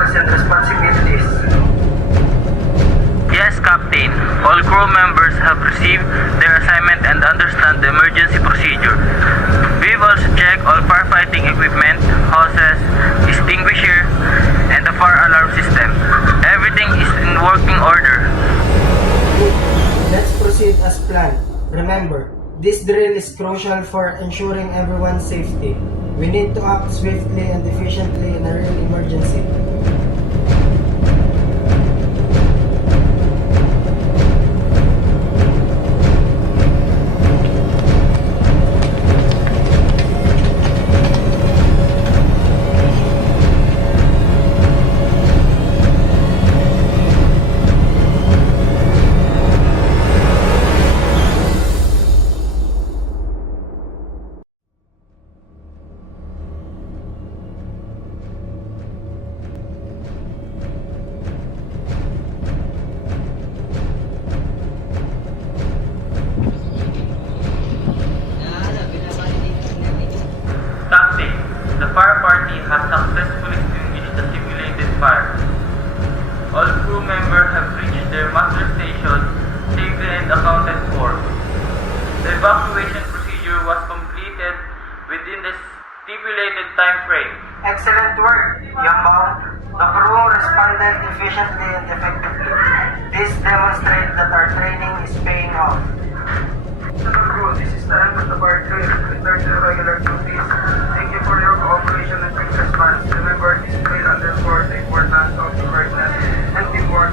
roles and responsibilities. Yes, Captain. All crew members have received their assignment and understand the emergency procedure. We've also checked all firefighting equipment, hoses, extinguisher, and the fire alarm system. Everything is in working order. Let's proceed as planned. Remember, this drill is crucial for ensuring everyone's safety. We need to act swiftly and efficiently in a real emergency. Captain, the fire party has successfully extinguished the simulated fire. All crew members have reached their master station safely and accounted for. The evacuation procedure was completed within the stipulated time frame. Excellent work, Yambao. The crew responded efficiently and effectively. This demonstrates that our training is paying off. Crew, this is the end of the fire drill. Return to your regular duties. Thank you for your cooperation and quick response. Remember, this drill underscores the importance of preparedness and teamwork